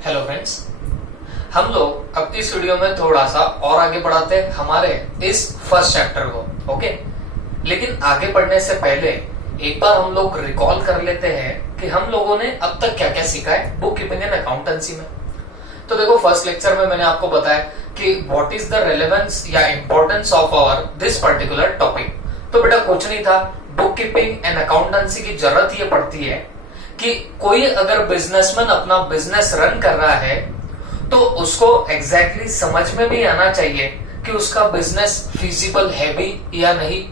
Hello friends, हम लोग अब इस वीडियो में थोड़ा सा और आगे बढ़ाते हैं हमारे इस फर्स्ट चैप्टर को। ओके, लेकिन आगे बढ़ने से पहले एक बार हम लोग रिकॉल कर लेते हैं कि हम लोगों ने अब तक क्या क्या सीखा है बुक कीपिंग एंड अकाउंटेंसी में। तो देखो, फर्स्ट लेक्चर में मैंने आपको बताया कि व्हाट इज द रेलेवेंस या importance of our this particular topic. तो बेटा कुछ नहीं था, बुक कीपिंग एंड अकाउंटेंसी की जरूरत ये पड़ती है कि कोई अगर बिजनेसमैन अपना बिजनेस रन कर रहा है तो उसको एग्जैक्टली समझ में भी आना चाहिए कि उसका बिजनेस फिजिबल है भी या नहीं,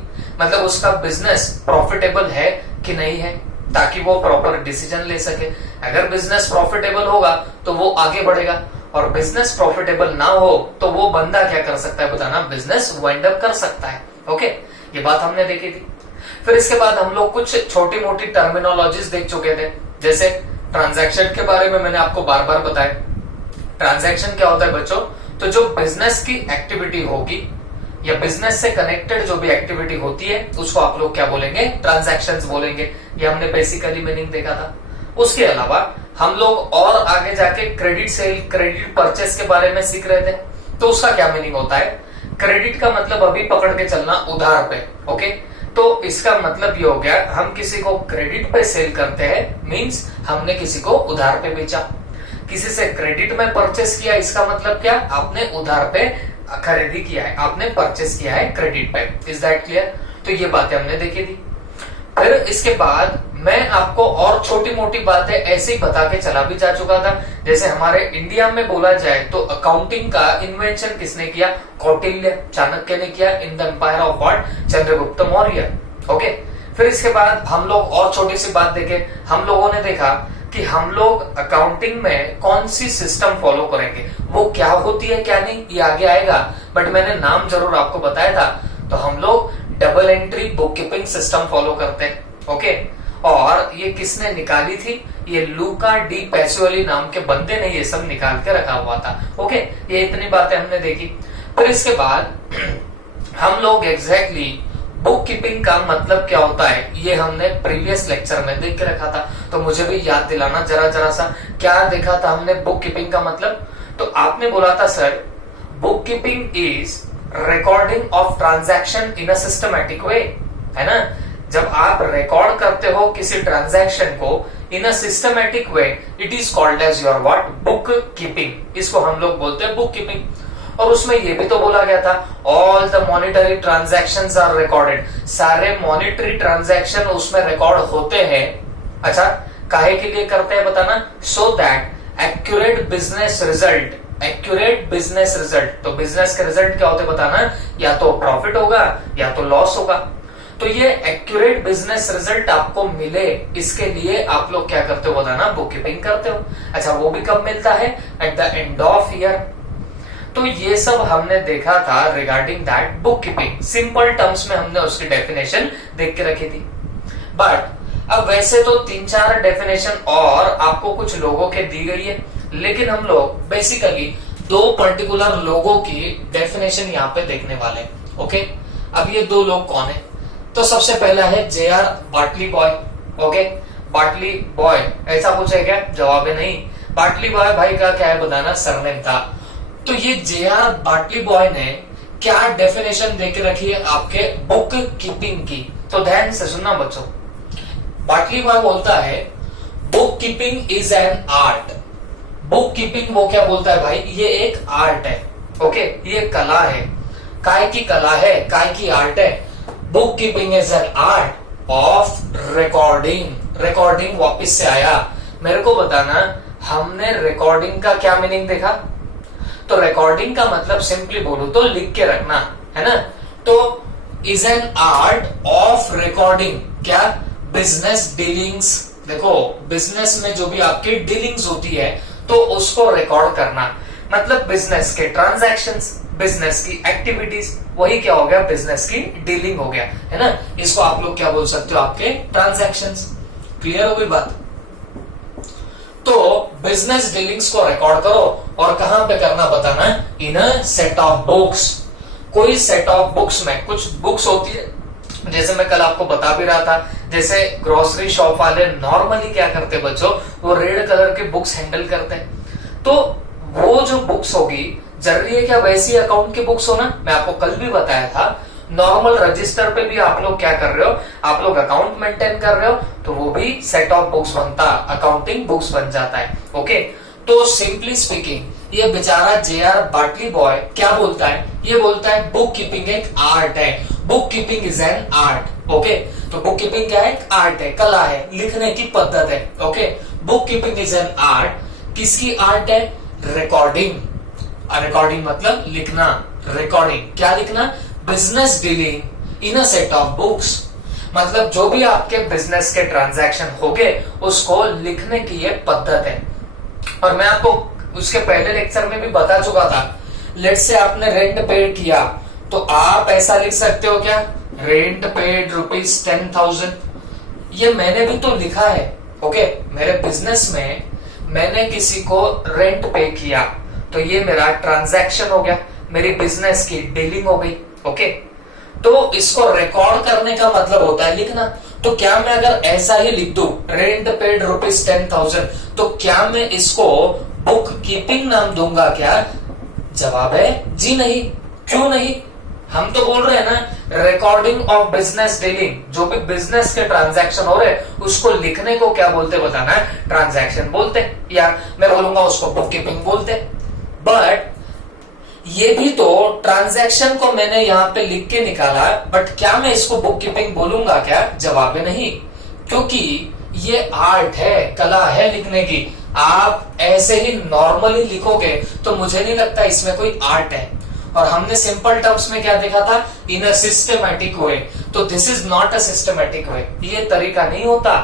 मतलब उसका बिजनेस प्रॉफिटेबल है कि नहीं है, ताकि वो प्रॉपर डिसीजन ले सके। अगर बिजनेस प्रॉफिटेबल होगा तो वो आगे बढ़ेगा, और बिजनेस प्रॉफिटेबल ना हो तो वो बंदा क्या कर सकता है बताना, बिजनेस वाइंड अप कर सकता है। ओके, ये बात हमने देखी थी। फिर इसके बाद हम लोग कुछ छोटी मोटी टर्मिनोलॉजीज देख चुके थे, जैसे ट्रांजैक्शन के बारे में मैंने आपको बार बार बताया। ट्रांजैक्शन क्या होता है बच्चों, तो जो बिजनेस की एक्टिविटी होगी या बिजनेस से कनेक्टेड जो भी एक्टिविटी होती है उसको आप लोग क्या बोलेंगे, ट्रांजैक्शंस बोलेंगे। ये हमने बेसिकली मीनिंग देखा था। उसके अलावा हम लोग और आगे जाके क्रेडिट सेल, क्रेडिट परचेस के बारे में सीख रहे थे। तो उसका क्या मीनिंग होता है, क्रेडिट का मतलब अभी पकड़ के चलना उधार पे। ओके, तो इसका मतलब ये हो गया हम किसी को क्रेडिट पे सेल करते हैं, मींस हमने किसी को उधार पे बेचा। किसी से क्रेडिट में परचेस किया, इसका मतलब क्या, आपने उधार पे खरीदी किया है, आपने परचेस किया है क्रेडिट पे। Is that clear? तो ये बातें हमने देखी थी। फिर इसके बाद मैं आपको और छोटी मोटी बातें ऐसे ही बता के चला भी जा चुका था। जैसे हमारे इंडिया में बोला जाए तो अकाउंटिंग का इन्वेंशन किसने किया, कौटिल्य, चाणक्य ने किया in the empire of what, Chandragupta Maurya. Okay, फिर इसके बाद हम लोग और छोटी सी बात देखे। हम लोगों ने देखा कि हम लोग अकाउंटिंग में कौन सी सिस्टम फॉलो करेंगे, वो क्या होती है क्या नहीं, ये आगे आएगा, बट मैंने नाम जरूर आपको बताया था। तो हम लोग double entry book keeping system follow करते हैं। ओके, और ये किसने निकाली थी, ये लूका डी पैसुअली नाम के बंदे ने ये सब निकाल के रखा हुआ था। ओके, ये इतनी बातें हमने देखी। फिर इसके बाद हम लोग एग्जैक्टली बुक कीपिंग का मतलब क्या होता है ये हमने प्रीवियस लेक्चर में देख के रखा था। तो मुझे भी याद दिलाना जरा सा, क्या देखा था हमने बुक कीपिंग का मतलब। तो आपने बोला था sir, book keeping is recording of transaction in a systematic वे, है ना। जब आप रिकॉर्ड करते हो किसी ट्रांजैक्शन को in a systematic way, it is called as your what, book keeping. इसको हम लोग बोलते हैं बुक कीपिंग। और उसमें ये भी तो बोला गया था, all the monetary transactions are recorded, सारे मॉनिटरी ट्रांजैक्शन उसमें रिकॉर्ड होते हैं। अच्छा, काहे के लिए करते हैं बताना, so that accurate business result, accurate business result. तो बिजनेस के रिजल्ट क्या होते बताना, या तो प्रॉफिट होगा या तो लॉस होगा। तो ये एक्यूरेट बिजनेस रिजल्ट आपको मिले, इसके लिए आप लोग क्या करते हो बताना, बुक कीपिंग करते हो। अच्छा, वो भी कब मिलता है, at the end of year. तो ये सब हमने देखा था regarding that book keeping. Simple terms में हमने उसकी डेफिनेशन देख के रखी थी। बट अब वैसे तो 3-4 डेफिनेशन और आपको कुछ लोगों के दी गई है, लेकिन हम लोग बेसिकली 2 पर्टिकुलर लोगों की डेफिनेशन यहाँ पे देखने वाले हैं। ओके, अब ये 2 लोग कौन है, तो सबसे पहला है जे.आर. बाटली बॉय। ओके, बाटली बॉय ऐसा कुछ है क्या, जवाब है नहीं। बाटली बॉय भाई का क्या है बताना, सरनेम था। तो ये जे.आर. बाटली बॉय ने क्या डेफिनेशन देके रखी है आपके बुक कीपिंग की, तो ध्यान से सुनना बच्चों। बाटली बॉय बोलता है book keeping is an art. Book keeping वो क्या बोलता है भाई, ये एक आर्ट है। ओके, ये कला है। काय की कला है, काय की आर्ट है। Book keeping is an art of recording. Recording वापिस से आया, मेरे को बताना हमने रिकॉर्डिंग का क्या मीनिंग देखा। तो रिकॉर्डिंग का मतलब सिंपली बोलूं तो लिख के रखना, है ना। तो is an art of recording क्या, बिजनेस डीलिंग्स। देखो, बिजनेस में जो भी आपकी डीलिंग्स होती है तो उसको रिकॉर्ड करना, मतलब बिजनेस के ट्रांजैक्शंस, बिजनेस की एक्टिविटीज, वही क्या हो गया, बिजनेस की डीलिंग हो गया, है ना। इसको आप लोग क्या बोल सकते हो, आपके ट्रांजैक्शंस। क्लियर हो गई बात। तो बिजनेस डीलिंग्स को रिकॉर्ड करो, और कहां पे करना बताना, इन अ सेट ऑफ बुक्स। कोई सेट ऑफ बुक्स में कुछ बुक्स होती है, जैसे मैं कल आपको बता भी रहा था, जैसे ग्रोसरी शॉप वाले नॉर्मली क्या करते बच्चों, वो रेड कलर के बुक्स हैंडल करते हैं। तो वो जो बुक्स होगी जरूरी है क्या वैसी अकाउंट की बुक्स होना? मैं आपको कल भी बताया था, नॉर्मल रजिस्टर पे भी आप लोग क्या कर रहे हो, आप लोग अकाउंट मेंटेन कर रहे हो, तो वो भी सेट ऑफ बुक्स बनता, अकाउंटिंग बुक्स बन जाता है। ओके, तो सिंपली स्पीकिंग ये बेचारा जे.आर. बाटली बॉय क्या बोलता है? ये बोलता है बुक कीपिंग एक आर्ट है, book keeping is an art. Okay, तो बुक कीपिंग क्या है? एक आर्ट है, कला है, लिखने की पद्धत है। Okay, book keeping is an art. किसकी आर्ट है? रिकॉर्डिंग। रिकॉर्डिंग मतलब लिखना, रिकॉर्डिंग क्या लिखना? Business dealing in a set of books, मतलब जो भी आपके बिजनेस के ट्रांजैक्शन होंगे उसको लिखने की ये पद्धत है। और मैं आपको उसके पहले लेक्चर में भी बता चुका था, लेट्स से आपने रेंट पेड किया तो आप ऐसा लिख सकते हो क्या? Rent paid ₹10,000। ये मैंने भी तो लिखा है। ओके, मेरे बिजनेस में मैंने किसी को रेंट पे किया तो ये मेरा ट्रांजैक्शन हो गया, मेरी बिजनेस की डीलिंग हो गई। ओके, तो इसको रिकॉर्ड करने का मतलब होता है लिखना। तो क्या मैं अगर ऐसा ही लिख दूं रेंट पेड ₹10,000 तो क्या मैं इसको बुक कीपिंग नाम दूंगा क्या? जवाब है जी नहीं। क्यों नहीं? हम तो बोल रहे हैं ना रिकॉर्डिंग ऑफ बिजनेस डीलिंग, जो भी बिजनेस के ट्रांजैक्शन हो रहे उसको लिखने को क्या बोलते बताना है? ट्रांजैक्शन बोलते, या मैं बोलूंगा उसको बुक कीपिंग बोलते। बट ये भी तो ट्रांजैक्शन को मैंने यहाँ पे लिख के निकाला, बट क्या मैं इसको बुक कीपिंग बोलूंगा क्या? जवाब है नहीं, क्योंकि ये आर्ट है, कला है लिखने की। आप ऐसे ही नॉर्मली लिखोगे तो मुझे नहीं लगता इसमें कोई आर्ट है। और हमने सिंपल टर्म्स में क्या देखा था? इन अ सिस्टमैटिक वे। तो this is not a systematic वे, ये तरीका नहीं होता।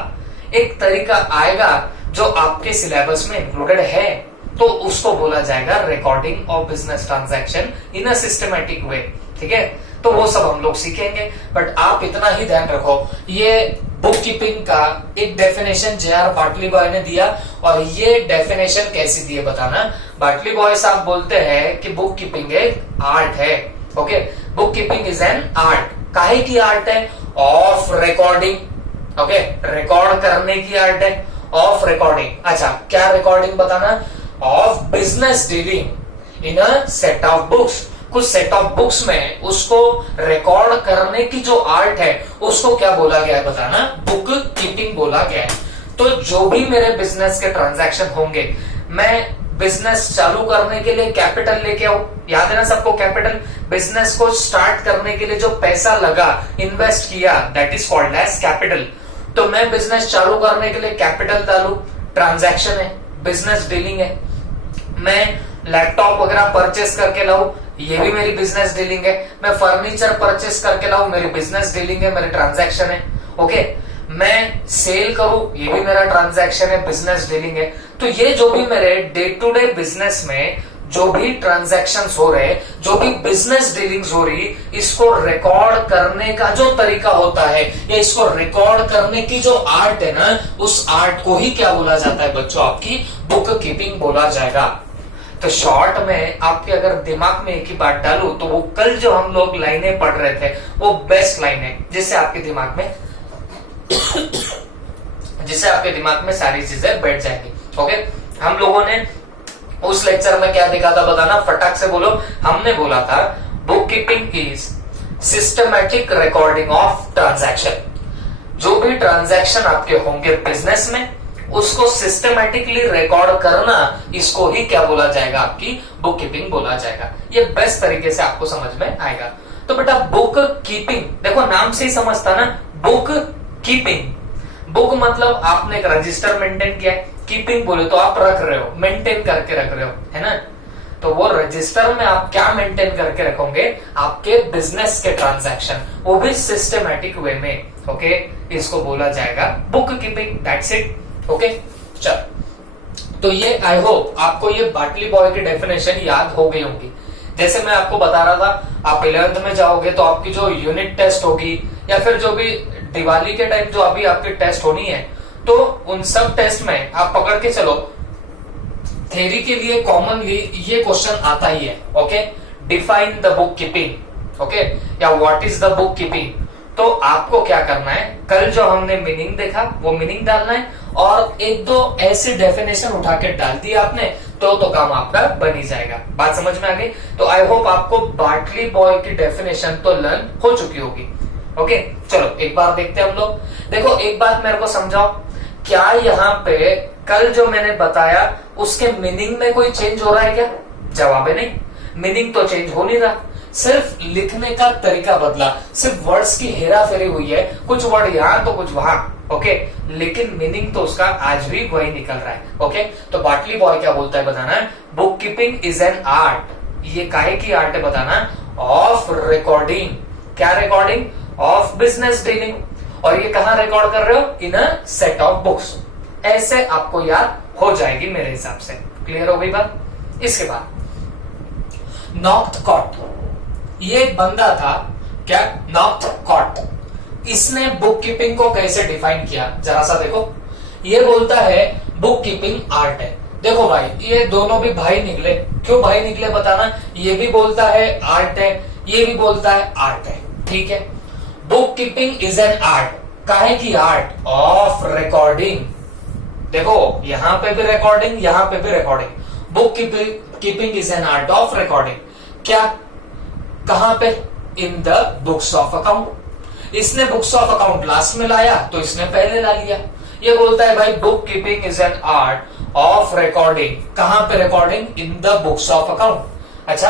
एक तरीका आएगा जो आपके सिलेबस में इंक्लूडेड है, तो उसको बोला जाएगा recording of business transaction in a systematic वे। ठीक है, तो वो सब हम लोग सीखेंगे। बट आप इतना ही ध्यान रखो, ये बुक कीपिंग का एक डेफिनेशन जे.आर. बाटली बॉय ने दिया, और ये डेफिनेशन कैसी दी है बताना। बाटली बॉय साहब बोलते हैं कि बुक कीपिंग एक आर्ट है। Okay, book keeping is an art. काहे की आर्ट है? Of recording. ओके, रिकॉर्ड करने की आर्ट है, ऑफ रिकॉर्डिंग। अच्छा, क्या रिकॉर्डिंग बताना? Of business dealing in a set of books. कुछ सेट ऑफ बुक्स में उसको रिकॉर्ड करने की जो आर्ट है उसको क्या बोला गया है बताना? बुक कीपिंग बोला गया है। तो जो भी मेरे बिजनेस के ट्रांजैक्शन होंगे, मैं बिजनेस चालू करने के लिए कैपिटल लेके आऊं, याद है ना सबको कैपिटल? बिजनेस को स्टार्ट करने के लिए जो पैसा लगा, इन्वेस्ट किया, that is called as capital. तो मैं बिजनेस चालू करने के लिए कैपिटल डालू, ट्रांजैक्शन है, बिजनेस डीलिंग है। मैं लैपटॉप वगैरह परचेस करके लाऊं, ये भी मेरी बिजनेस डीलिंग है। मैं फर्नीचर परचेस करके लाऊं, मेरी बिजनेस डीलिंग है, मेरे ट्रांजैक्शन है। ओके, मैं सेल करूं, ये भी मेरा ट्रांजैक्शन है, बिजनेस डीलिंग है। तो ये जो भी मेरे डे टू डे बिजनेस में जो भी ट्रांजैक्शंस हो रहे, जो भी बिजनेस डीलिंग्स हो रही, इसको रिकॉर्ड करने का जो तरीका होता है, या इसको रिकॉर्ड करने की जो आर्ट है ना, उस आर्ट को ही क्या बोला जाता है बच्चों? आपकी बुक कीपिंग बोला जाएगा। तो शॉर्ट में आपके अगर दिमाग में एक ही बात डालू तो वो कल जो हम लोग लाइनें पढ़ रहे थे वो बेस्ट लाइन है, जिससे आपके दिमाग में सारी चीजें बैठ जाएंगी। ओके, हम लोगों ने उस लेक्चर में क्या देखा था बताना, फटाक से बोलो। हमने बोला था book keeping is systematic recording of transaction. जो भी ट्रांजैक्शन आपके होंगे बिजनेस में, उसको सिस्टमैटिकली रिकॉर्ड करना, इसको ही क्या बोला जाएगा? आपकी बुक कीपिंग बोला जाएगा। ये बेस्ट तरीके से आपको समझ में आएगा। तो बेटा बुक कीपिंग, देखो नाम से ही समझता ना, बुक कीपिंग। बुक मतलब आपने एक रजिस्टर मेंटेन किया है, कीपिंग बोले तो आप रख रहे हो, मेंटेन करके रख रहे हो, है ना? तो वो रजिस्टर में आप क्या मेंटेन करके रखोगे? आपके बिजनेस के ट्रांजैक्शन, वो भी सिस्टमैटिक वे में। ओके, इसको बोला जाएगा book keeping. That's it. Okay, चल, तो ये आई होप आपको ये बाटली बॉय की डेफिनेशन याद हो गई होगी। जैसे मैं आपको बता रहा था, आप 11th में जाओगे तो आपकी जो यूनिट टेस्ट होगी, या फिर जो भी दिवाली के टाइम जो अभी आपकी टेस्ट होनी है, तो उन सब टेस्ट में आप पकड़ के चलो, थ्योरी के लिए कॉमनली ये क्वेश्चन आता ही है। Okay, define the book keeping, okay, या what is the book keeping. तो आपको क्या करना है, कल जो हमने मीनिंग देखा वो मीनिंग डालना है, और एक दो ऐसी डेफिनेशन उठा के डाल दी आपने तो काम आपका बन ही जाएगा। बात समझ में आ गई? तो आई होप आपको बाटली बॉय की डेफिनेशन तो लर्न हो चुकी होगी। ओके, चलो एक बार देखते हैं हम लोग। देखो एक बात मेरे को समझाओ, क्या यहाँ पे कल जो मैंने बताया उसके मीनिंग में कोई चेंज हो रहा है क्या? जवाब है नहीं, मीनिंग तो चेंज हो नहीं रहा, सिर्फ लिखने का तरीका बदला, सिर्फ वर्ड्स की हेरा फेरी हुई है, कुछ वर्ड यहां तो कुछ वहां। ओके, लेकिन मीनिंग तो उसका आज भी वही निकल रहा है। ओके, तो बाटली बॉय क्या बोलता है बताना है, book keeping is an art. ये काहे की आर्ट है बताना, ऑफ रिकॉर्डिंग। क्या रिकॉर्डिंग? Of business dealing. और ये कहां रिकॉर्ड कर रहे हो? इन अ सेट ऑफ बुक्स। ऐसे आपको याद हो जाएगी मेरे हिसाब से। क्लियर हो गई बात? इसके बाद नॉर्थ कॉट, ये एक बंदा था, क्या? Northcott. इसने बुक कीपिंग को कैसे डिफाइन किया जरा सा देखो। ये बोलता है बुक कीपिंग आर्ट है। देखो भाई, ये दोनों भी भाई निकले। क्यों भाई निकले बताना? ये भी बोलता है आर्ट है, ये भी बोलता है आर्ट है। ठीक है, book keeping is an art. काहे की आर्ट? Of recording. देखो यहां पे भी रिकॉर्डिंग, यहां पे भी recording. Book keeping is an art of recording. क्या? कहां पे? In the books of account. इसने बुक्स ऑफ अकाउंट लास्ट में लाया तो इसने पहले ला लिया। ये बोलता है भाई book keeping is an art of recording. कहां पे recording? In the books of account. अच्छा,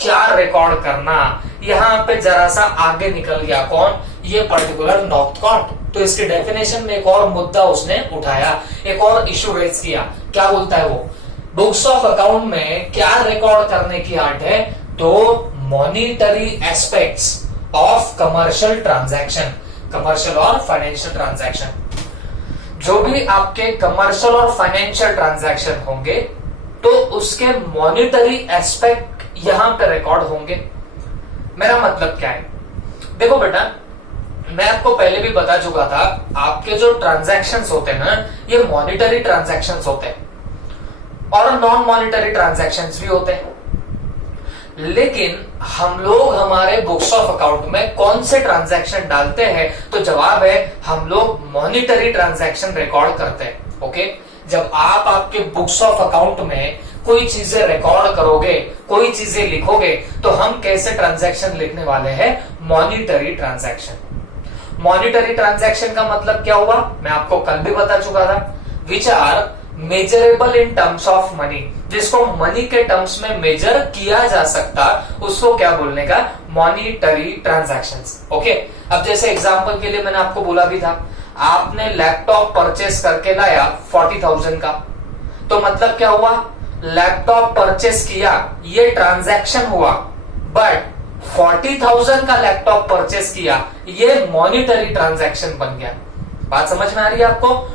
क्या रिकॉर्ड करना? यहां पे जरा सा आगे निकल गया। कौन? ये पर्टिकुलर नॉर्थ कॉट। तो इसके डेफिनेशन में एक और मुद्दा उसने उठाया, एक और इशू रेज किया। क्या बोलता है वो? बुक्स ऑफ अकाउंट में क्या रिकॉर्ड करने की आर्ट है? तो monetary aspects of commercial transaction, commercial और फाइनेंशियल ट्रांजैक्शन। जो भी आपके कमर्शियल और फाइनेंशियल ट्रांजैक्शन होंगे तो उसके मॉनिटरी एस्पेक्ट यहां पे रिकॉर्ड होंगे। मेरा मतलब क्या है? देखो बेटा, मैं आपको पहले भी बता चुका था, आपके जो ट्रांजैक्शंस होते हैं ना, ये मॉनिटरी ट्रांजैक्शंस होते हैं और नॉन मॉनिटरी ट्रांजैक्शंस भी होते हैं। लेकिन हम लोग हमारे बुक्स ऑफ अकाउंट में कौन से ट्रांजैक्शन डालते हैं? तो जवाब है हम लोग मॉनिटरी ट्रांजैक्शन रिकॉर्ड करते हैं। ओके, जब आप आपके बुक्स ऑफ अकाउंट में कोई चीजें रिकॉर्ड करोगे, कोई चीजें लिखोगे, तो हम कैसे ट्रांजैक्शन लिखने वाले हैं? Monetary transaction. मॉनिटरी ट्रांजैक्शन का मतलब क्या हुआ? मैं आपको कल भी बता चुका था, which are measurable in terms of money. जिसको मनी के टर्म्स में मेजर किया जा सकता, उसको क्या बोलने का? Monetary transactions. ओके, अब जैसे एग्जांपल के लिए मैंने आपको बोला भी था, आपने लैपटॉप परचेस करके लाया 40,000 का, तो मतलब क्या हुआ? लैपटॉप परचेस किया, ये ट्रांजैक्शन हुआ, बट 40,000 का लैपटॉप परचेस किया, ये मॉनिटरी ट्रांजैक्शन बन गया। बात समझ में आ रही है आपको?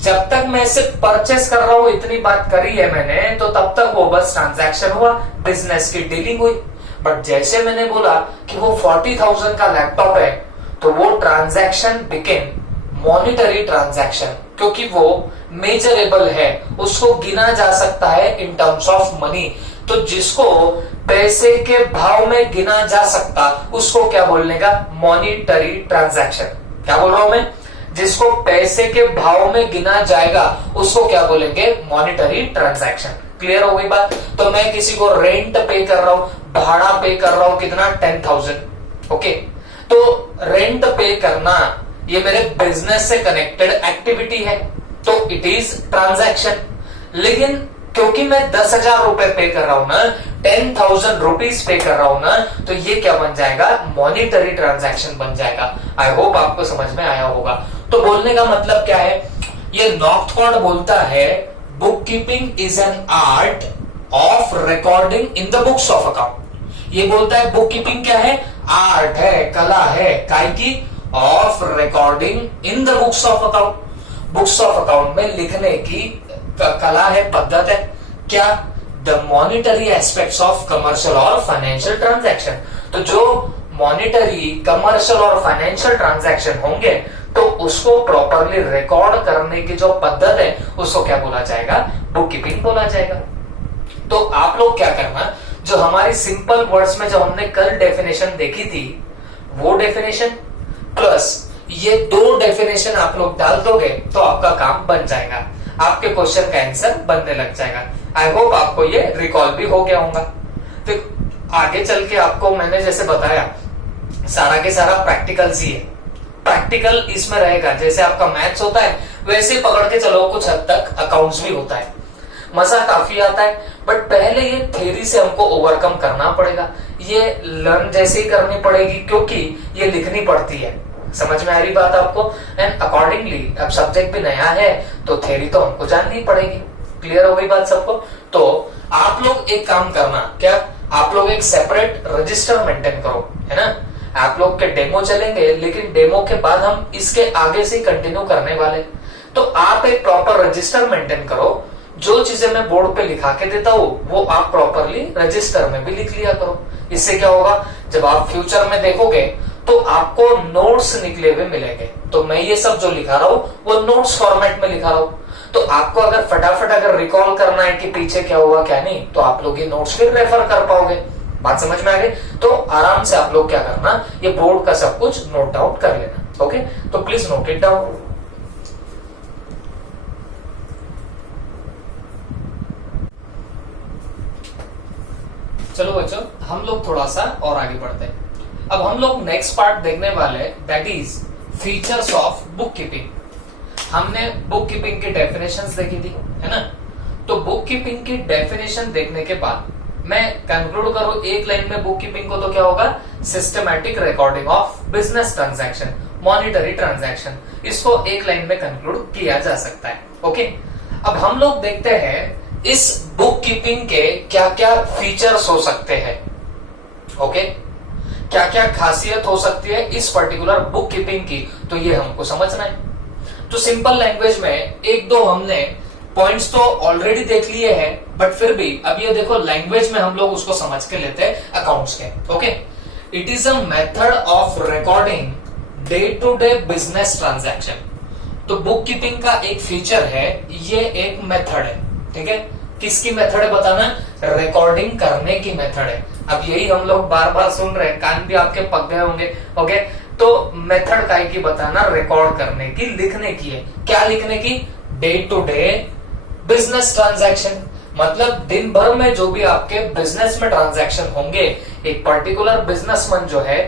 जब तक मैं सिर्फ परचेस कर रहा हूं, इतनी बात करी है मैंने, तो तब तक वो बस ट्रांजैक्शन हुआ, बिजनेस की डीलिंग हुई। बट जैसे मैंने बोला कि वो 40,000 का लैपटॉप है, तो वो ट्रांजैक्शन बिकेम मॉनिटरी ट्रांजैक्शन, क्योंकि वो मेजरेबल है, उसको गिना जा सकता है इन टर्म्स ऑफ मनी। तो जिसको पैसे के भाव में गिना जा सकता, उसको क्या बोलने का? Monetary transaction. क्या बोल रहा हूं मैं? जिसको पैसे के भाव में गिना जाएगा, उसको क्या बोलेंगे? Monetary transaction. क्लियर हो गई बात? तो मैं किसी को रेंट पे कर रहा हूं, भाड़ा पे कर रहा हूं, कितना? 10,000। ओके, तो रेंट पे करना ये मेरे बिजनेस से कनेक्टेड एक्टिविटी है, तो इट इज ट्रांजैक्शन। लेकिन क्योंकि मैं 10,000 रुपए पे कर रहा हूं ना, 10,000 रुपीज पे कर रहा हूं ना, तो ये क्या बन जाएगा? मॉनिटरी ट्रांजैक्शन बन जाएगा। आई होप आपको समझ में आया होगा। तो बोलने का मतलब क्या है? ये नॉर्थ कॉट बोलता है book keeping is an art of recording in the books of account. ये बोलता है बुक कीपिंग क्या है? आर्ट है, कला है, काय की? Of recording in the books of account. Books of account में लिखने की कला है, पद्धत है। क्या? The monetary aspects of commercial और फाइनेंशियल ट्रांजैक्शन। तो जो मॉनिटरी, कमर्शियल और फाइनेंशियल ट्रांजैक्शन होंगे, तो उसको प्रॉपरली रिकॉर्ड करने की जो पद्धत है, उसको क्या बोला जाएगा? बुक कीपिंग बोला जाएगा। तो आप लोग क्या करना, जो हमारी सिंपल वर्ड्स में जो हमने कल डेफिनेशन देखी थी, वो डेफिनेशन प्लस ये दो डेफिनेशन आप लोग डाल दोगे तो आपका काम बन जाएगा, आपके क्वेश्चन का आंसर बनने लग जाएगा। आई होप आपको ये रिकॉल भी हो गया होगा। तो आगे चल के आपको मैंने जैसे बताया सारा के सारा प्रैक्टिकल्स ही है। प्रैक्टिकल इसमें रहेगा, जैसे आपका मैथ्स होता है वैसे पकड़ के चलो कुछ हद तक अकाउंट्स भी होता है। मजा काफी आता है, बट पहले ये थ्योरी से हमको ओवरकम करना पड़ेगा, ये लर्न जैसे ही करनी पड़ेगी क्योंकि ये लिखनी पड़ती है। समझ में आ रही बात आपको? एंड अकॉर्डिंगली अब सब्जेक्ट भी नया है तो थ्योरी तो हमको जाननी पड़ेगी। क्लियर हो गई बात सबको? तो आप लोग एक काम करना, क्या आप लोग एक सेपरेट रजिस्टर मेंटेन करो, है ना। आप लोग के डेमो चलेंगे, लेकिन डेमो के बाद हम इसके आगे से कंटिन्यू करने वाले। तो आप एक प्रॉपर रजिस्टर मेंटेन करो, जो चीजें मैं बोर्ड पे लिखा के देता हूं वो आप प्रॉपरली रजिस्टर में भी लिख लिया करो। इससे क्या होगा, जब आप फ्यूचर में देखोगे तो आपको नोट्स निकले हुए मिलेंगे। तो मैं ये सब जो लिखा रहा हूं वो नोट्स फॉर्मेट में लिखा रहा हूं, तो आपको अगर फटाफट अगर रिकॉल करना है कि पीछे क्या हुआ क्या नहीं, तो आप लोग ये नोट्स फिर रेफर कर पाओगे। बात समझ में आ गई? तो आराम से आप लोग क्या करना, ये बोर्ड का सब कुछ नोट आउट कर लेना। ओके, तो प्लीज नोट इट डाउन। चलो बच्चों, हम लोग थोड़ा सा और आगे बढ़ते हैं। अब हम लोग नेक्स्ट पार्ट देखने वाले, that is features of book keeping. हमने बुक कीपिंग की डेफिनेशंस देखी थी, है ना। तो बुक कीपिंग की डेफिनेशन देखने के बाद मैं कंक्लूड करूं एक लाइन में बुक कीपिंग को, तो क्या होगा, systematic recording of business transaction, monetary transaction. इसको एक लाइन में कंक्लूड किया जा सकता है। ओके, अब हम लोग देखते हैं इस बुक कीपिंग के क्या क्या फीचर्स हो सकते हैं। ओके, क्या क्या खासियत हो सकती है इस पर्टिकुलर बुक कीपिंग की, तो ये हमको समझना है। तो सिंपल लैंग्वेज में एक दो हमने पॉइंट्स तो ऑलरेडी देख लिए हैं, बट फिर भी अब ये देखो लैंग्वेज में हम लोग उसको समझ के लेते हैं अकाउंट्स के। Okay, it is a method of recording day to day business transaction. तो बुक कीपिंग का एक फीचर है, ये एक मेथड है। ठीक है, किसकी मेथड है बताना, रिकॉर्डिंग करने की मेथड है। अब यही हम लोग बार बार सुन रहे हैं, कान भी आपके पक गए होंगे। ओके, तो मेथड काय की बताना, रिकॉर्ड करने की, लिखने की है। क्या लिखने की, day to day business transaction. मतलब दिन भर में जो भी आपके बिजनेस में ट्रांजैक्शन होंगे, एक पर्टिकुलर बिजनेसमैन जो है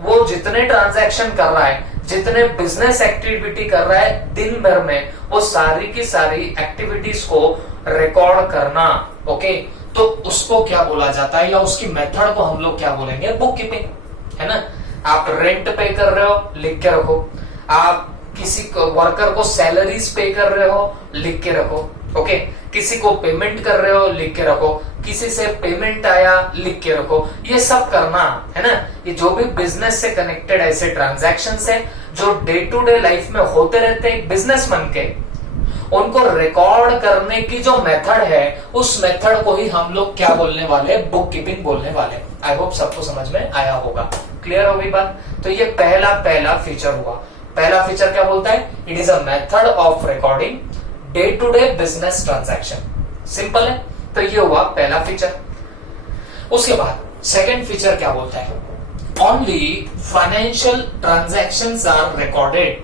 वो जितने ट्रांजैक्शन कर रहा है, जितने बिजनेस एक्टिविटी कर रहा है दिन भर में, वो सारी की सारी एक्टिविटीज को रिकॉर्ड करना। ओके, तो उसको क्या बोला जाता है, या उसकी मेथड को हम लोग क्या बोलेंगे, बुक कीपिंग, है ना। आप रेंट पे कर रहे हो, लिख के रखो। आप किसी वर्कर को सैलरीज पे कर रहे हो, लिख के रखो। ओके, किसी को पेमेंट कर रहे हो, लिख के रखो। किसी से पेमेंट आया, लिख के रखो। ये सब करना, है ना। ये जो भी बिजनेस से कनेक्टेड ऐसे ट्रांजैक्शंस है जो डे टू डे लाइफ में होते रहते हैं बिजनेसमैन के, उनको रिकॉर्ड करने की जो मेथड है, उस मेथड को ही हम लोग क्या बोलने वाले, बुक कीपिंग बोलने वाले। आई होप सबको समझ में आया होगा। क्लियर हो गई बात? तो ये पहला फीचर हुआ। पहला फीचर क्या बोलता है, it is a method of recording day to day business transaction. Simple है, तो ये हुआ पहला फीचर। उसके बाद सेकंड फीचर क्या बोलता है, only financial transactions are recorded.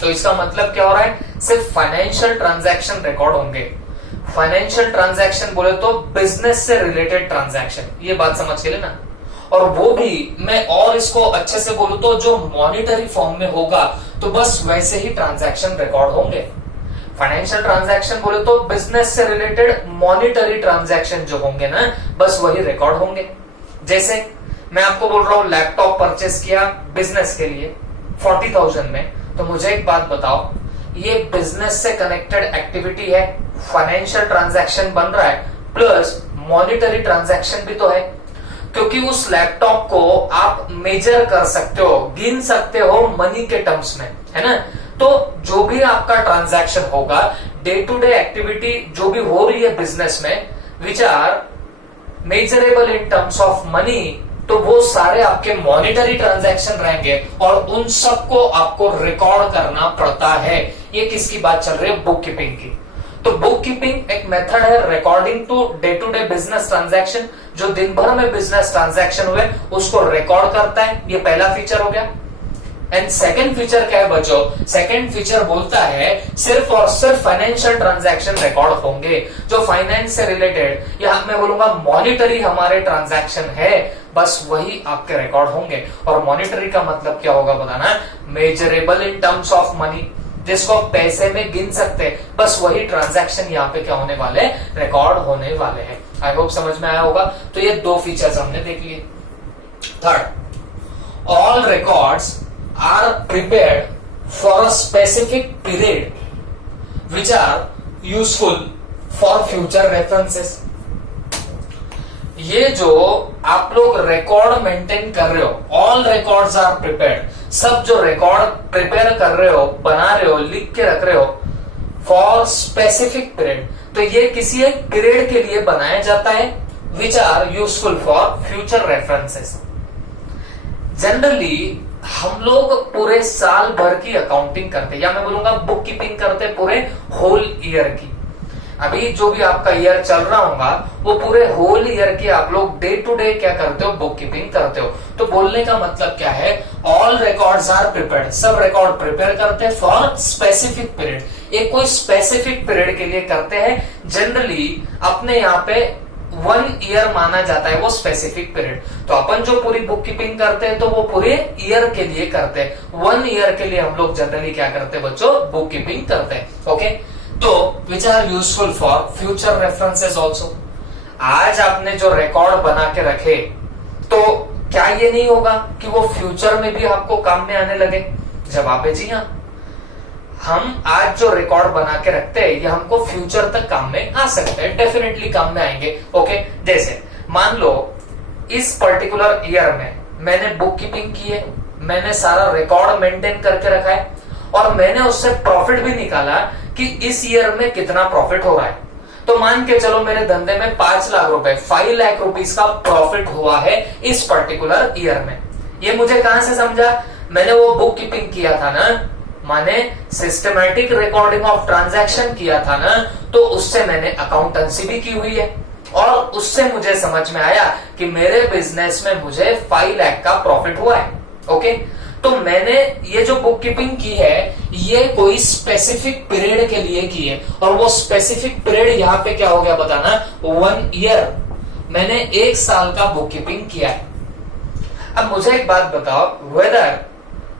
तो इसका मतलब क्या हो रहा है, सिर्फ फाइनेंशियल ट्रांजैक्शन रिकॉर्ड होंगे। फाइनेंशियल ट्रांजैक्शन बोले तो बिजनेस से रिलेटेड ट्रांजैक्शन, ये बात समझ के लेना। और वो भी मैं और इसको अच्छे से बोलूं तो जो मॉनिटरी फॉर्म में होगा, तो बस वैसे ही ट्रांजैक्शन रिकॉर्ड होंगे। फाइनेंशियल ट्रांजैक्शन बोले तो बिजनेस से रिलेटेड मॉनिटरी ट्रांजैक्शन जो होंगे ना, बस वही रिकॉर्ड होंगे। जैसे मैं आपको बोल रहा हूं लैपटॉप परचेस किया बिजनेस के लिए 40,000 में, तो मुझे एक बात बताओ, ये बिजनेस से कनेक्टेड एक्टिविटी है, फाइनेंशियल ट्रांजैक्शन बन रहा है, प्लस मॉनिटरी ट्रांजैक्शन भी तो है, क्योंकि उस लैपटॉप को आप मेजर कर सकते हो, गिन सकते हो मनी के टर्म्स में, है ना। तो जो भी आपका ट्रांजैक्शन होगा, डे टू डे एक्टिविटी जो भी हो रही है बिजनेस में, which are measurable in terms of money, तो वो सारे आपके मॉनिटरी ट्रांजैक्शन रहेंगे और उन सबको आपको रिकॉर्ड करना पड़ता है। ये किसकी बात चल रही है, बुक कीपिंग की। तो बुक कीपिंग एक मेथड है recording to day business transaction, जो दिन भर में बिजनेस ट्रांजैक्शन हुए उसको रिकॉर्ड करता है। ये पहला फीचर हो गया। एंड सेकंड फीचर क्या है बच्चों? सेकंड फीचर बोलता है सिर्फ और सिर्फ फाइनेंशियल ट्रांजैक्शन रिकॉर्ड होंगे, जो फाइनेंस से रिलेटेड या मैं बोलूंगा मॉनिटरी हमारे ट्रांजैक्शन है, बस वही आपके रिकॉर्ड होंगे। और मॉनिटरी का मतलब क्या होगा बताना? Measurable in terms of money, जिसको पैसे में गिन सकते हैं, बस वही ट्रांजैक्शन यहाँ पे क्या होने वाले? रिकॉर्ड होने वाले हैं। आई होप समझ में आया होगा। तो ये दो फीचर्स हमने देख लिए। Third, all records are prepared for a specific period which are useful for future references। ये जो आप लोग रिकॉर्ड मेंटेन कर रहे हो, ऑल रिकॉर्ड्स आर प्रिपेयर्ड, सब जो रिकॉर्ड प्रिपेयर कर रहे हो, बना रहे हो, लिख के रख रहे हो फॉर स्पेसिफिक पीरियड, तो ये किसी एक पीरियड के लिए बनाया जाता है, which are useful for future references. Generally हम लोग पूरे साल भर की अकाउंटिंग करते, या मैं बोलूंगा बुक कीपिंग करते पूरे होल ईयर की। अभी जो भी आपका ईयर चल रहा होगा वो पूरे होल ईयर की आप लोग डे टू डे क्या करते हो? बुक कीपिंग करते हो। तो बोलने का मतलब क्या है? ऑल रिकॉर्ड्स आर प्रिपेयर्ड, सब रिकॉर्ड प्रिपेयर करते हैं फॉर स्पेसिफिक पीरियड। एक कोई स्पेसिफिक पीरियड के लिए करते हैं। जनरली अपने यहाँ पे 1 ईयर माना जाता है वो स्पेसिफिक पीरियड। तो अपन जो पूरी बुक कीपिंग करते हैं तो वो पूरे ईयर के लिए करते हैं। 1 ईयर के लिए हम लोग जनरली क्या करते हैं बच्चों? बुक कीपिंग करते हैं। ओके, तो which are useful for future references also. आज आपने जो रिकॉर्ड बना के रखे, तो क्या ये नहीं होगा कि वो फ्यूचर में भी आपको काम में आने लगे? जवाब है जी हाँ। हम आज जो रिकॉर्ड बना के रखते हैं ये हमको फ्यूचर तक काम में आ सकते हैं, डेफिनेटली काम में आएंगे। ओके, जैसे मान लो इस पर्टिकुलर ईयर में मैंने बुक कीपिंग की है, मैंने सारा रिकॉर्ड मेंटेन करके रखा है और मैंने उससे प्रॉफिट भी निकाला कि इस ईयर में कितना प्रॉफिट हो रहा है। तो मान के चलो मेरे धंधे में 5 लाख रुपए, 5 लाख रुपीज का प्रॉफिट हुआ है इस पर्टिकुलर ईयर में। ये मुझे कहां से समझा? मैंने वो बुक कीपिंग किया था ना, माने सिस्टमैटिक रिकॉर्डिंग ऑफ ट्रांजैक्शन किया था ना, तो उससे मैंने अकाउंटेंसी भी की हुई है और उससे मुझे समझ में आया कि मेरे बिजनेस में मुझे 5 लाख का प्रॉफिट हुआ है। ओके, तो मैंने ये जो बुक कीपिंग की है ये कोई स्पेसिफिक पीरियड के लिए की है और वो स्पेसिफिक पीरियड यहाँ पे क्या हो गया बताना? 1 ईयर। मैंने 1 साल का बुक कीपिंग किया है। अब मुझे एक बात बताओ, whether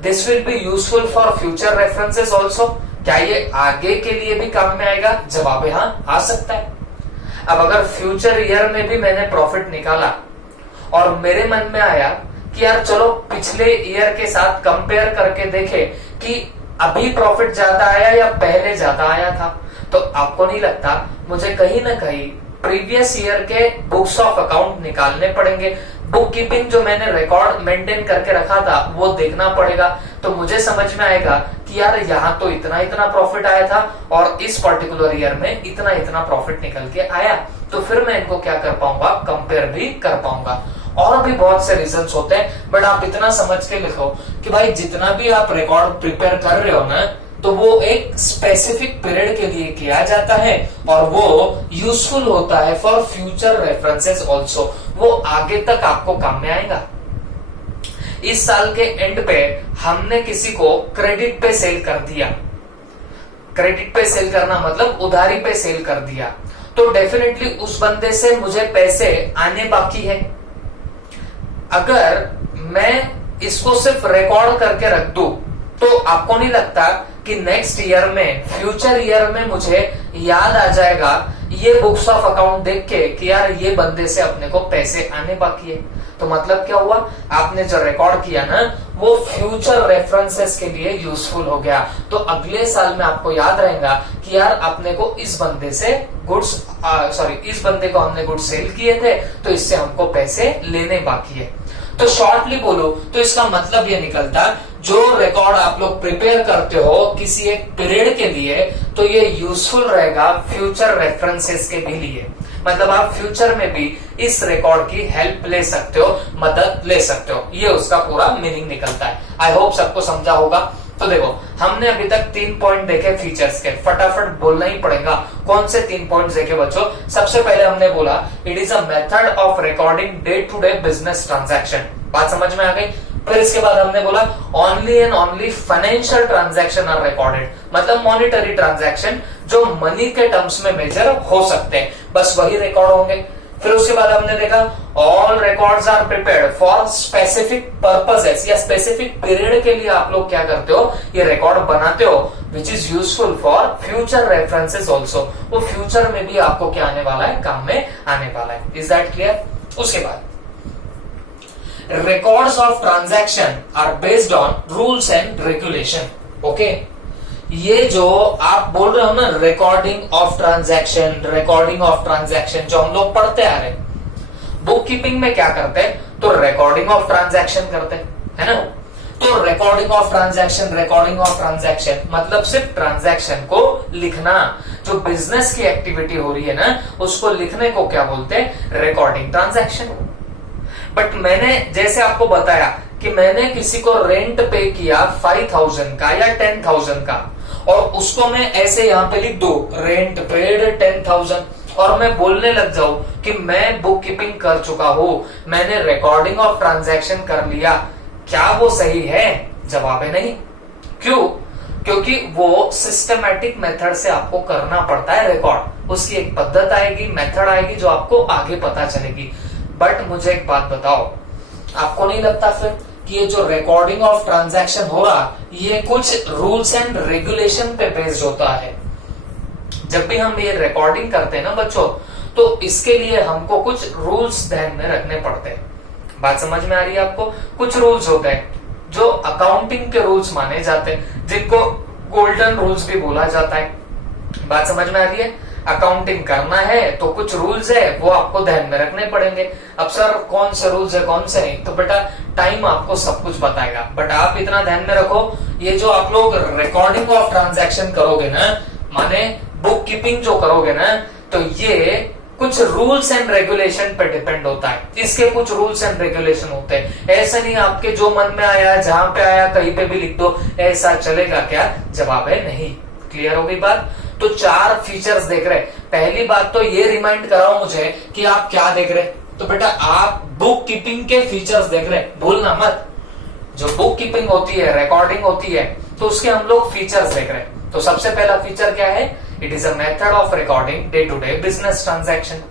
this will be useful for future references also. क्या ये आगे के लिए भी काम में आएगा? जवाब है हाँ, आ सकता है। अब अगर फ्यूचर ईयर में भी मैंने प्रॉफिट निकाला और मेरे मन में आया कि यार चलो पिछले ईयर के साथ कंपेयर करके देखे कि अभी प्रॉफिट ज्यादा आया या पहले ज्यादा आया था, तो आपको नहीं लगता मुझे कहीं ना कहीं प्रीवियस ईयर के बुक्स ऑफ अकाउंट निकालने पड़ेंगे? बुक कीपिंग जो मैंने रिकॉर्ड मेंटेन करके रखा था वो देखना पड़ेगा, तो मुझे समझ में आएगा कि यार यहाँ तो इतना इतना प्रॉफिट आया था और इस पर्टिकुलर ईयर में इतना इतना प्रॉफिट निकल के आया। तो फिर मैं इनको क्या कर पाऊंगा? कंपेयर भी कर पाऊंगा। और भी बहुत से रीजंस होते हैं, बट आप इतना समझ के लिखो कि भाई जितना भी आप रिकॉर्ड प्रिपेयर कर रहे हो ना, तो वो एक स्पेसिफिक पीरियड के लिए किया जाता है और वो यूजफुल होता है फॉर फ्यूचर रेफरेंसेस ऑल्सो। वो आगे तक आपको काम में आएगा। इस साल के एंड पे हमने किसी को क्रेडिट पे सेल कर दिया। क्रेडिट पे सेल करना मतलब उधारी पे सेल कर दिया, तो डेफिनेटली उस बंदे से मुझे पैसे आने बाकी है। अगर मैं इसको सिर्फ रिकॉर्ड करके रख दूं, तो आपको नहीं लगता कि नेक्स्ट ईयर में, फ्यूचर ईयर में मुझे याद आ जाएगा ये बुक्स ऑफ अकाउंट देख के कि यार ये बंदे से अपने को पैसे आने बाकी है? तो मतलब क्या हुआ? आपने जो रिकॉर्ड किया ना वो फ्यूचर रेफरेंसेस के लिए यूजफुल हो गया। तो अगले साल में आपको याद रहेगा कि यार अपने को इस बंदे से गुड्स इस बंदे को हमने गुड्स सेल किए थे, तो इससे हमको पैसे लेने बाकी है। तो शॉर्टली बोलो तो इसका मतलब ये निकलता, जो रिकॉर्ड आप लोग प्रिपेयर करते हो किसी एक पीरियड के लिए, तो ये यूजफुल रहेगा फ्यूचर रेफरेंसेस के भी लिए। मतलब आप फ्यूचर में भी इस रिकॉर्ड की हेल्प ले सकते हो, मदद ले सकते हो। ये उसका पूरा मीनिंग निकलता है। आई होप सबको समझा होगा। तो देखो हमने अभी तक 3 पॉइंट देखे फीचर्स के, फटाफट बोलना ही पड़ेगा। कौन से 3 पॉइंट्स देखे बच्चों? सबसे पहले हमने बोला it is a method of recording day to day business transaction. बात समझ में आ गई? फिर इसके बाद हमने बोला only and only financial transaction are recorded, मतलब मॉनिटरी ट्रांजैक्शन जो मनी के टर्म्स में मेजर हो सकते हैं, बस वही रिकॉर्ड होंगे। फिर उसके बाद हमने देखा all records are prepared for specific purposes, या स्पेसिफिक पीरियड के लिए आप लोग क्या करते हो, ये रिकॉर्ड बनाते हो, which is useful for future references also, वो फ्यूचर में भी आपको क्या आने वाला है, काम में आने वाला है। Is that clear? उसके बाद records of transaction are based on rules and regulation. Okay, ये जो आप बोल रहे हो ना recording of transaction, recording of transaction जो हम लोग पढ़ते आ रहे, बुक कीपिंग में क्या करते हैं, तो रिकॉर्डिंग ऑफ ट्रांजैक्शन करते हैं, है ना। तो recording of transaction, recording of transaction मतलब सिर्फ ट्रांजैक्शन को लिखना, जो बिजनेस की एक्टिविटी हो रही है ना उसको लिखने को क्या बोलते हैं, रिकॉर्डिंग ट्रांजैक्शन। बट मैंने जैसे आपको बताया कि मैंने किसी को रेंट पे किया 5000 का या 10,000 का, और उसको मैं ऐसे यहां पे लिख दू रेंट पेड 10,000, और मैं बोलने लग जाऊं कि मैं बुक कीपिंग कर चुका हूं, मैंने रिकॉर्डिंग ऑफ ट्रांजैक्शन कर लिया, क्या वो सही है? जवाब है नहीं। क्यों? क्योंकि वो सिस्टमैटिक मेथड से आपको करना पड़ता है रिकॉर्ड, उसकी एक पद्धत आएगी, मेथड आएगी जो आपको आगे पता चलेगी। बट मुझे एक बात बताओ, आपको नहीं लगता फिर कि ये जो रिकॉर्डिंग ऑफ ट्रांजैक्शन हो रहा, ये कुछ रूल्स एंड रेगुलेशन पे बेस्ड होता है? जब भी हम ये रिकॉर्डिंग करते हैं ना बच्चों, तो इसके लिए हमको कुछ रूल्स ध्यान में रखने पड़ते हैं। बात समझ में आ रही है आपको? कुछ रूल्स होते हैं जो अकाउंटिंग के रूल्स माने जाते हैं, जिनको गोल्डन रूल्स भी बोला जाता है। बात समझ में आ रही है? अकाउंटिंग करना है तो कुछ रूल्स है, वो आपको ध्यान में रखने पड़ेंगे। अब सर कौन से रूल्स है कौन से नहीं, तो बेटा टाइम आपको सब कुछ बताएगा। बट आप इतना ध्यान में रखो, ये जो आप लोग रिकॉर्डिंग ऑफ ट्रांजैक्शन करोगे ना, माने बुक कीपिंग जो करोगे ना, तो ये कुछ रूल्स एंड रेगुलेशन पे डिपेंड होता है। इसके कुछ रूल्स एंड रेगुलेशन होते हैं। ऐसा नहीं आपके जो मन में आया, जहां पे आया कहीं पे भी लिख दो, ऐसा चलेगा क्या? जवाब है नहीं। क्लियर हो गई बात? तो 4 फीचर्स देख रहे। पहली बात तो ये रिमाइंड कराओ मुझे कि आप क्या देख रहे, तो बेटा आप बुक कीपिंग के फीचर्स देख रहे, भूलना मत। जो बुक कीपिंग होती है, रिकॉर्डिंग होती है, तो उसके हम लोग फीचर्स देख रहे हैं। तो सबसे पहला फीचर क्या है? It is a method of recording day to day business transaction.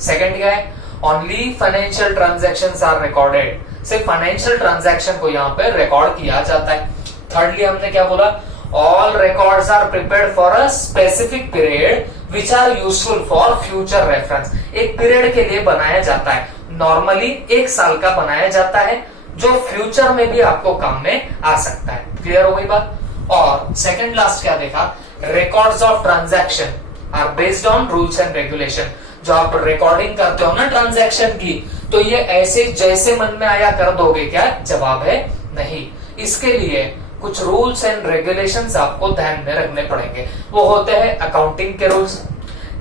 Second क्या है? Only financial transactions are recorded, सिर्फ फाइनेंशियल ट्रांजैक्शन को यहाँ पे रिकॉर्ड किया जाता है। थर्डली हमने क्या बोला? All records are prepared for a specific period which are useful for future reference. एक पीरियड के लिए बनाया जाता है, नॉर्मली 1 साल का बनाया जाता है, जो फ्यूचर में भी आपको काम में आ सकता है। क्लियर हो गई बात? और सेकंड लास्ट क्या देखा? Records of transaction are based on rules and regulation. जो आप रिकॉर्डिंग करते हो ना ट्रांजैक्शन की, तो ये ऐसे जैसे मन में आया कर दोगे क्या? जवाब है नहीं। इसके लिए कुछ रूल्स एंड रेगुलेशंस आपको ध्यान में रखने पड़ेंगे। वो होते हैं अकाउंटिंग के रूल्स।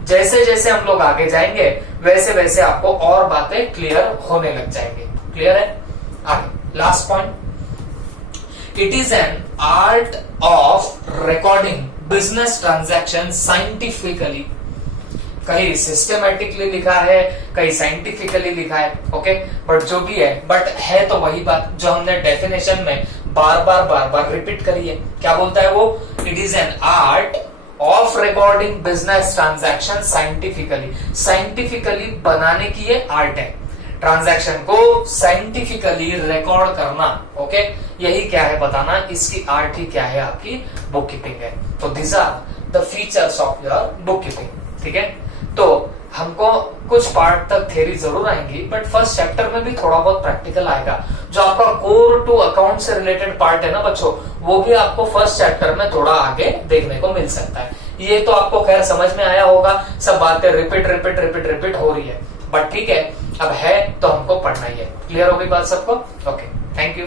जैसे जैसे हम लोग आगे जाएंगे वैसे वैसे आपको और बातें क्लियर होने लग जाएंगे। क्लियर है? आगे last point, it is an art of recording business transaction scientifically. कहीं सिस्टमैटिकली लिखा है, कहीं साइंटिफिकली लिखा है, ओके, बट जो भी है, बट है तो वही बात जो हमने डेफिनेशन में बार बार रिपीट करी है। क्या बोलता है वो? It is an art of recording business transaction scientifically. Scientifically बनाने की ये आर्ट है, ट्रांजैक्शन को साइंटिफिकली रिकॉर्ड करना। ओके, यही क्या है बताना, इसकी आर्ट ही क्या है? आपकी बुक कीपिंग है। तो this are the features of your book keeping. ठीक है, तो हमको कुछ पार्ट तक थ्योरी जरूर आएंगी, बट फर्स्ट चैप्टर में भी थोड़ा बहुत प्रैक्टिकल आएगा। जो आपका कोर टू अकाउंट से रिलेटेड पार्ट है ना बच्चों, वो भी आपको फर्स्ट चैप्टर में थोड़ा आगे देखने को मिल सकता है। ये तो आपको खैर समझ में आया होगा, सब बातें रिपीट हो रही है, बट ठीक है, अब है तो हमको पढ़ना ही है। क्लियर हो गई बात सबको? Okay, thank you.